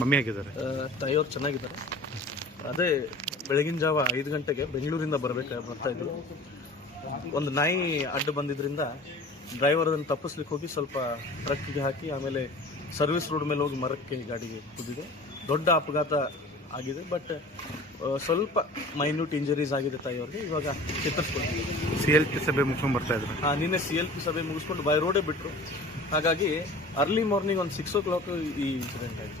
Mummy ಆಗಿದ್ದಾರೆ ತಾಯಿಯವ್ರು ಚೆನ್ನಾಗಿದ್ದಾರೆ. ಅದೇ ಬೆಳಗಿನ ಜಾವ ಐದು ಗಂಟೆಗೆ ಬೆಂಗಳೂರಿಂದ ಬರಬೇಕು ಬರ್ತಾ ಇದ್ರು. ಒಂದು ನಾಯಿ ಅಡ್ಡ ಬಂದಿದ್ದರಿಂದ ಡ್ರೈವರ್ ಅದನ್ನು ತಪ್ಪಿಸ್ಲಿಕ್ಕೆ ಹೋಗಿ ಸ್ವಲ್ಪ ಟ್ರಕ್ಗೆ ಹಾಕಿ ಆಮೇಲೆ ಸರ್ವಿಸ್ ರೋಡ್ ಮೇಲೆ ಹೋಗಿ ಮರಕ್ಕೆ ಗಾಡಿಗೆ ಕುದಿದೆ ದೊಡ್ಡ ಅಪಘಾತ ಆಗಿದೆ ಬಟ್ ಸ್ವಲ್ಪ ಮೈನ್ಯೂಟ್ ಇಂಜರೀಸ್ ಆಗಿದೆ ತಾಯಿಯವ್ರಿಗೆ ಇವಾಗ ಚಿತ್ರಿಸ್ಕೊಳ್ತೀವಿ ಸಿ ಎಲ್ ಪಿ ಸಭೆ ಮುಗಿಸ್ಕೊಂಡು ಬರ್ತಾ ಇದ್ರು? ಹಾಂ ನಿನ್ನೆ ಸಿ ಎಲ್ ಪಿ ಸಭೆ ಮುಗಿಸ್ಕೊಂಡು ಬೈ ರೋಡೇ ಬಿಟ್ಟರು ಹಾಗಾಗಿ ಅರ್ಲಿ ಮಾರ್ನಿಂಗ್ ಒಂದು ಸಿಕ್ಸ್ ಓ ಕ್ಲಾಕ್ ಈ ಇನ್ಸಿಡೆಂಟ್ ಆಯಿತು.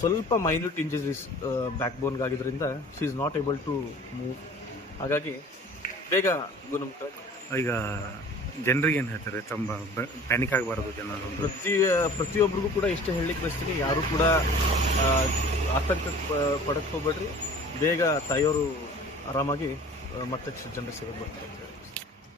ಸ್ವಲ್ಪ minute injuries back ಬೋನ್ಗಾಗಿದ್ದರಿಂದ she is not able to move ಹಾಗಾಗಿ ಬೇಗ ಗುಣಮುಖ ಈಗ ಜನರಿಗೆ ಏನು ಹೇಳ್ತಾರೆ? ತಮ್ಮ ಪ್ಯಾನಿಕ್ ಆಗಬಾರದು ಜನರು. ಪ್ರತಿ ಪ್ರತಿಯೊಬ್ಬರಿಗೂ ಕೂಡ ಇಷ್ಟೇ ಹೇಳಲಿಕ್ಕೆ ಬಯಸ್ತೀನಿ. ಯಾರು ಕೂಡ ಆತಂಕ ಪ- ಪಡಕ್ ಹೋಗ್ಬೇಡ್ರಿ. ಬೇಗ ತಾಯಿಯವರು ಆರಾಮಾಗಿ ಮತ್ತಷ್ಟು ಮತ್ತೆ ಜನರ ಸೇವೆ ಬರ್ತಾರೆ